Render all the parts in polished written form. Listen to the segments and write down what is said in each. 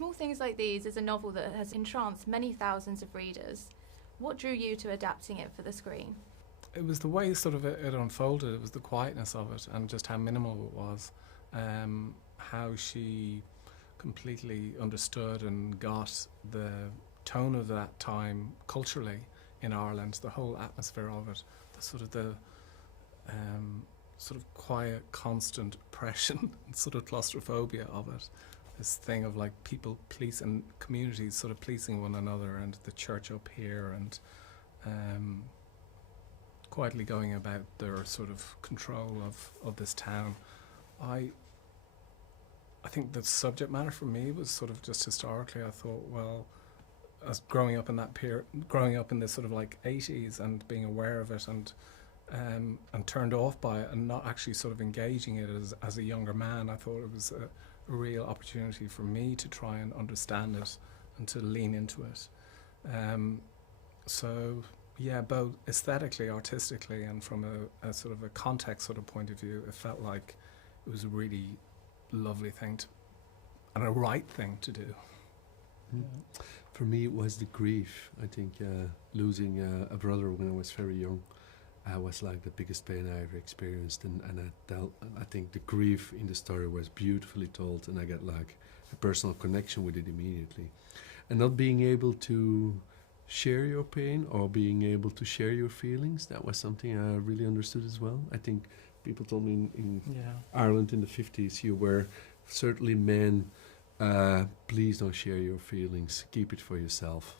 Small Things Like These is a novel that has entranced many thousands of readers. What drew you to adapting it for the screen? It was the way sort of it unfolded. It was the quietness of it and just how minimal it was. How she completely understood and got the tone of that time culturally in Ireland, the whole atmosphere of it, the sort of quiet, constant oppression, sort of claustrophobia of it. This thing of like people policing, communities sort of policing one another, and the church up here, and quietly going about their sort of control of this town. I think the subject matter for me was sort of just historically, I thought, well, as growing up in that period, growing up in this sort of like 80s and being aware of it and turned off by it and not actually sort of engaging it as a younger man, I thought it was a real opportunity for me to try and understand it and to lean into it. So yeah, both aesthetically, artistically, and from a sort of a context sort of point of view, it felt like it was a really lovely thing and a right thing to do. Mm. Yeah. For me, it was the grief. I think losing a brother when I was very young was like the biggest pain I ever experienced, and I think the grief in the story was beautifully told, and I got like a personal connection with it immediately. And not being able to share your pain or being able to share your feelings, that was something I really understood as well. I think people told me in Ireland in the 50s, you were certainly men, please don't share your feelings, keep it for yourself,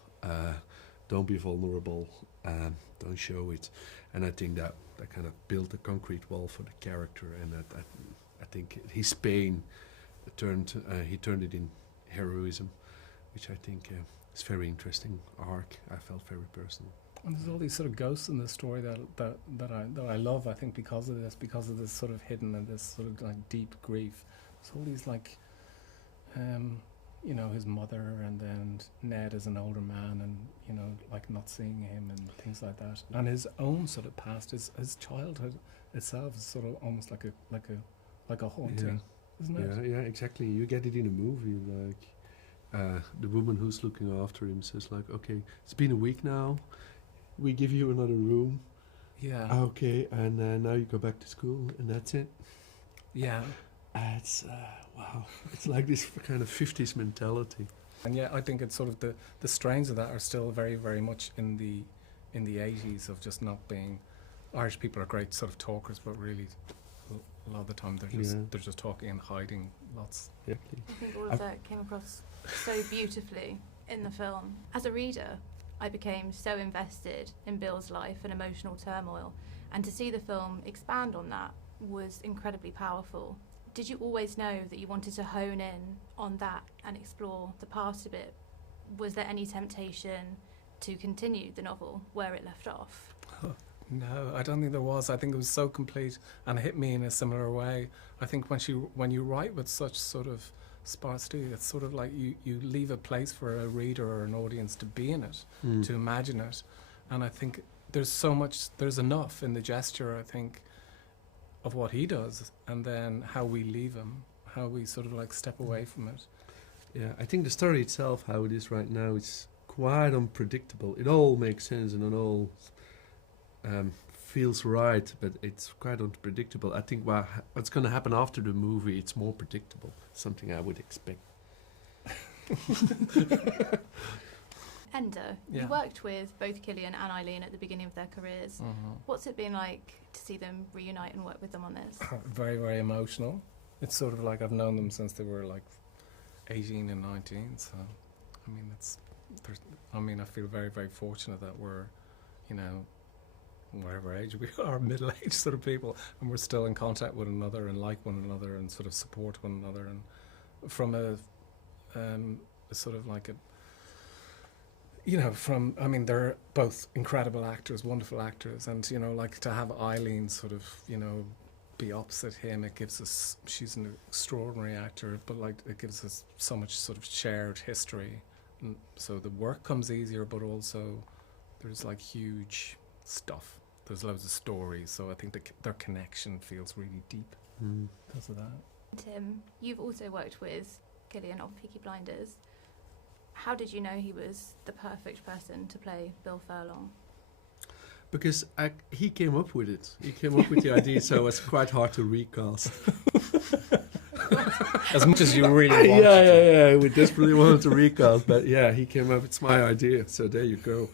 don't be vulnerable, don't show it. And I think that kind of built a concrete wall for the character, and I think his pain he turned it in heroism, which I think is very interesting arc. I felt very personal. And there's all these sort of ghosts in the story that I love, I think, because of this sort of hidden and this sort of like deep grief. There's all these like his mother, and then Ned as an older man, and like not seeing him and things like that, and his own sort of past, his childhood itself is sort of almost like a haunting, isn't it? Yeah, exactly. You get it in a movie, like the woman who's looking after him says like, okay, it's been a week now, we give you another room. Yeah. Okay, and now you go back to school, and that's it. Yeah. It's wow. It's like this kind of 50s mentality. And yeah, I think it's sort of the strains of that are still very, very much in the 80s, of just not being. Irish people are great sort of talkers, but really a lot of the time they're just talking and hiding lots. Yeah. I think all of that came across so beautifully in the film. As a reader, I became so invested in Bill's life and emotional turmoil, and to see the film expand on that was incredibly powerful. Did you always know that you wanted to hone in on that and explore the past a bit? Was there any temptation to continue the novel where it left off? No, I don't think there was. I think it was so complete and it hit me in a similar way. I think when you write with such sort of sparsity, it's sort of like you leave a place for a reader or an audience to be in it, to imagine it. And I think there's enough in the gesture, I think, of what he does, and then how we leave him, how we sort of like step away from it. Yeah, I think the story itself, how it is right now, is quite unpredictable. It all makes sense and it all feels right, but it's quite unpredictable. I think what's going to happen after the movie, it's more predictable, something I would expect. Enda, you worked with both Cillian and Eileen at the beginning of their careers. Mm-hmm. What's it been like to see them reunite and work with them on this? Very, very emotional. It's sort of like I've known them since they were like 18 and 19, so I feel very, very fortunate that we're, whatever age we are, middle-aged sort of people, and we're still in contact with one another and like one another and sort of support one another, and from a sort of like a, they're both incredible actors, wonderful actors, and like to have Eileen sort of be opposite him, it gives us, she's an extraordinary actor, but like it gives us so much sort of shared history, and so the work comes easier, but also there's like huge stuff, there's loads of stories, so I think their connection feels really deep because of that. Tim, you've also worked with Cillian on Peaky Blinders. how did you know he was the perfect person to play Bill Furlong? Because he came up with it. He came up with the idea, so it's quite hard to recast. As much as you really want. Yeah. We desperately wanted to recast, but yeah, he came up. It's my idea, so there you go.